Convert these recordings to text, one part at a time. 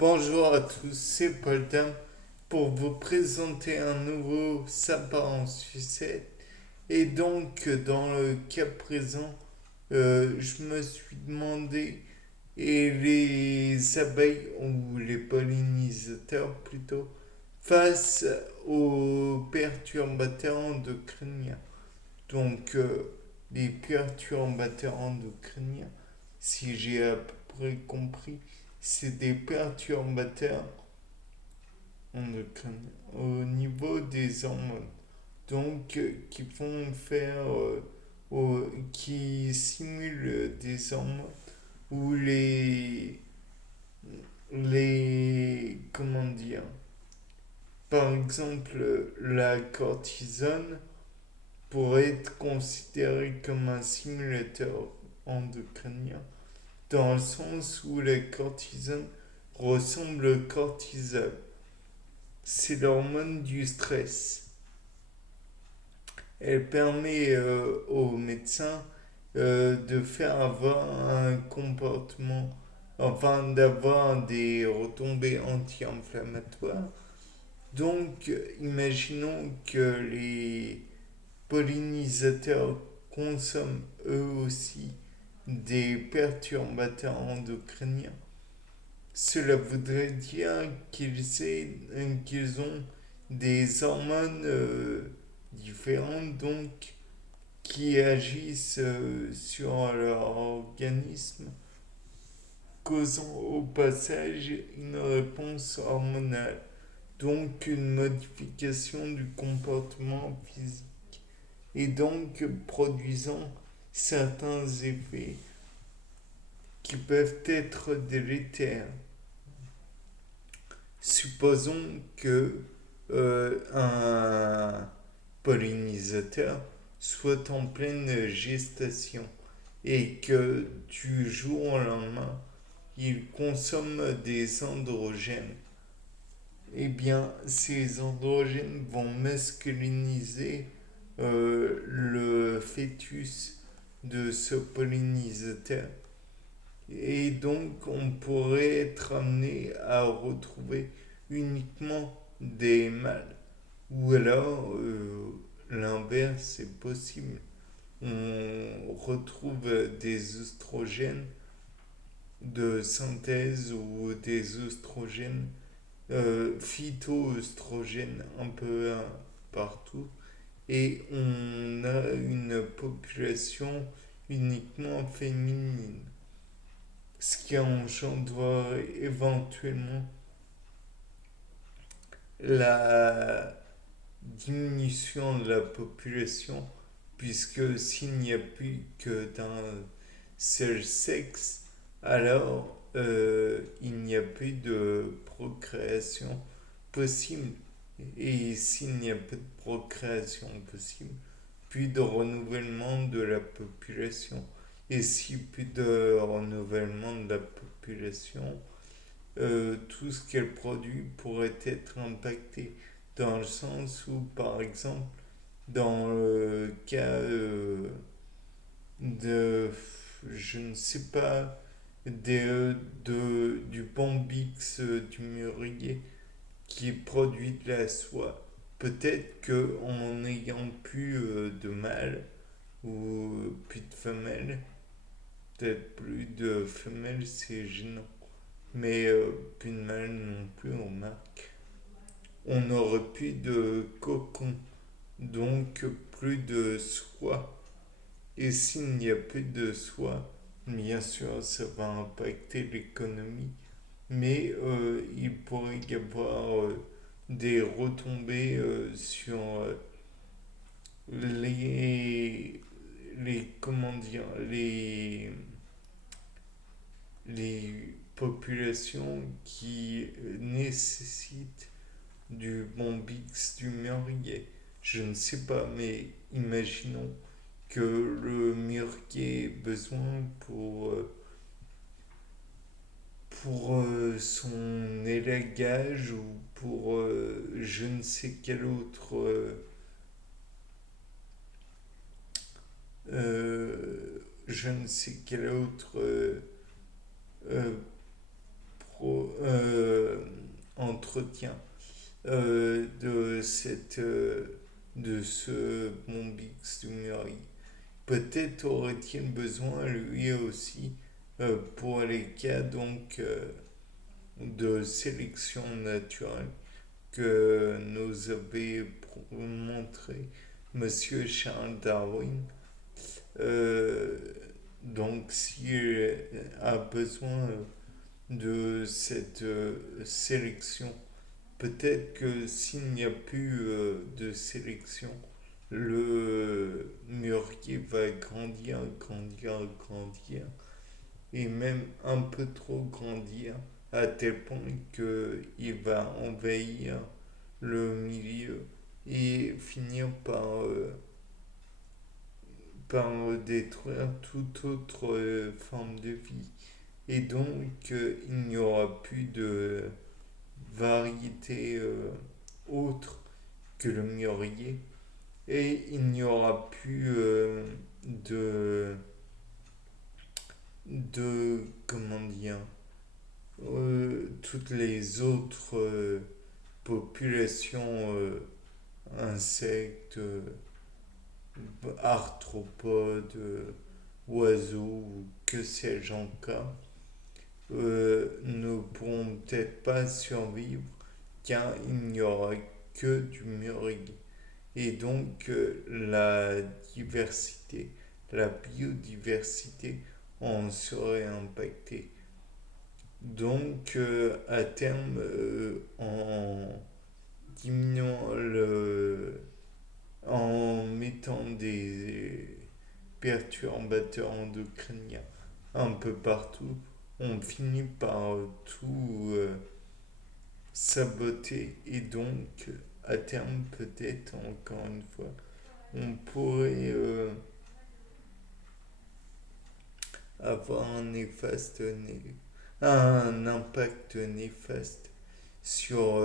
Bonjour à tous, c'est Paul Dam pour vous présenter un nouveau sapin en sucette. Et donc, dans le cas présent, je me suis demandé, et les abeilles, ou les pollinisateurs plutôt, face aux perturbateurs endocriniens. Donc, les perturbateurs endocriniens, si j'ai à peu près compris, c'est des perturbateurs endocriniens au niveau des hormones. Donc, qui font faire, qui simulent des hormones ou comment dire, par exemple, la cortisone pourrait être considérée comme un simulateur endocrinien dans le sens où la cortisone ressemble au cortisol. C'est l'hormone du stress. Elle permet aux médecins de faire avoir un comportement, enfin d'avoir des retombées anti-inflammatoires. Donc, imaginons que les pollinisateurs consomment eux aussi des perturbateurs endocriniens. Cela voudrait dire qu'ils ont des hormones différentes, donc qui agissent sur leur organisme, causant au passage une réponse hormonale, donc une modification du comportement physique, et donc produisant certains effets qui peuvent être délétères. Supposons que un pollinisateur soit en pleine gestation et que du jour au lendemain, il consomme des androgènes. Eh bien, ces androgènes vont masculiniser le fœtus de ce pollinisateur. Et donc, on pourrait être amené à retrouver uniquement des mâles. Ou alors, l'inverse est possible. On retrouve des oestrogènes de synthèse ou des oestrogènes, phytoœstrogènes un peu partout. Et on a une population uniquement féminine, ce qui engendrerait éventuellement la diminution de la population, puisque s'il n'y a plus que d'un seul sexe, alors il n'y a plus de procréation possible. Et s'il n'y a plus de procréation possible, plus de renouvellement de la population. Et si plus de renouvellement de la population, tout ce qu'elle produit pourrait être impacté. Dans le sens où, par exemple, dans le cas de, je ne sais pas, du bombix du mûrier qui produit de la soie, peut-être qu'en n'ayant plus de mâles ou plus de femelles, peut-être plus de femelles, c'est gênant. Mais plus de mâles non plus, on remarque. On n'aurait plus de cocon, donc plus de soie. Et s'il n'y a plus de soie, bien sûr, ça va impacter l'économie. Mais il pourrait y avoir des retombées sur les, comment dire, les populations qui nécessitent du bombix du mûrier. Je ne sais pas, mais imaginons que le mûrier ait besoin pour son élagage ou pour je ne sais quel autre je ne sais quel autre entretien de ce Bombix du Murier. Peut-être aurait-il besoin lui aussi pour les cas de sélection naturelle que nous avait montré Monsieur Charles Darwin. Euh, donc s'il a besoin de cette sélection, peut-être que s'il n'y a plus de sélection, le mûrier va grandir, grandir, grandir, et même un peu trop grandir, à tel point qu'il va envahir le milieu et finir par détruire toute autre forme de vie. Et donc, il n'y aura plus de variété autre que le mûrier. Et il n'y aura plus comment dire, toutes les autres populations, insectes, arthropodes, oiseaux, ou que sais-je encore, ne pourront peut-être pas survivre car il n'y aura que du mûrier. Et donc la biodiversité en serait impactée. Donc à terme, en diminuant en mettant des perturbateurs endocriniens un peu partout, on finit par tout saboter et donc à terme peut-être encore une fois on pourrait avoir un impact néfaste sur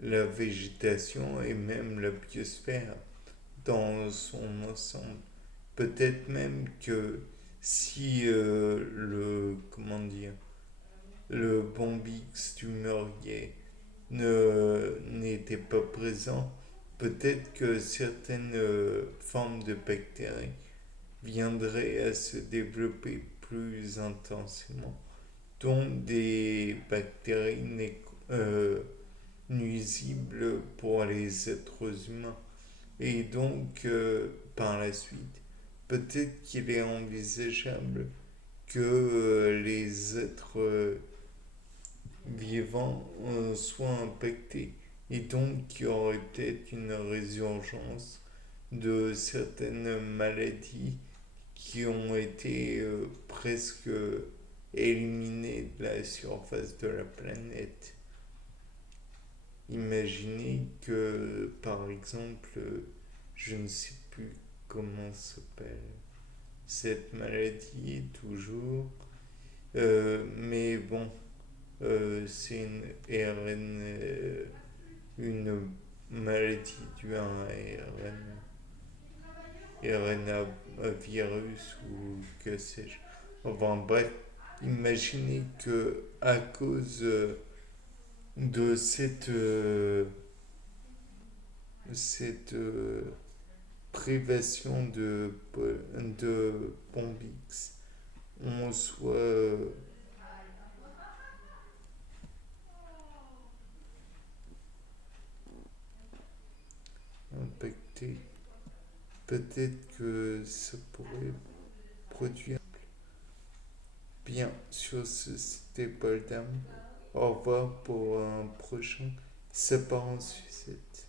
la végétation et même la biosphère dans son ensemble. Peut-être même que si comment dire, le bombix du Murier n'était pas présent, peut-être que certaines formes de bactéries viendraient à se développer plus intensément, dont des bactéries nuisibles pour les êtres humains. Et donc, par la suite, peut-être qu'il est envisageable que les êtres vivants soient impactés. Et donc, il y aurait peut-être une résurgence de certaines maladies qui ont été presque éliminées de la surface de la planète. Imaginez que, par exemple, je ne sais plus comment s'appelle cette maladie toujours, mais bon, c'est une maladie due à un RNA virus ou que sais-je. Enfin bref, imaginez que à cause de cette privation de Bombix, on soit impacté. Peut-être que ça pourrait produire. Bien, sur ce, c'était Paul Dam. Au revoir pour un prochain. Ça part en sucette.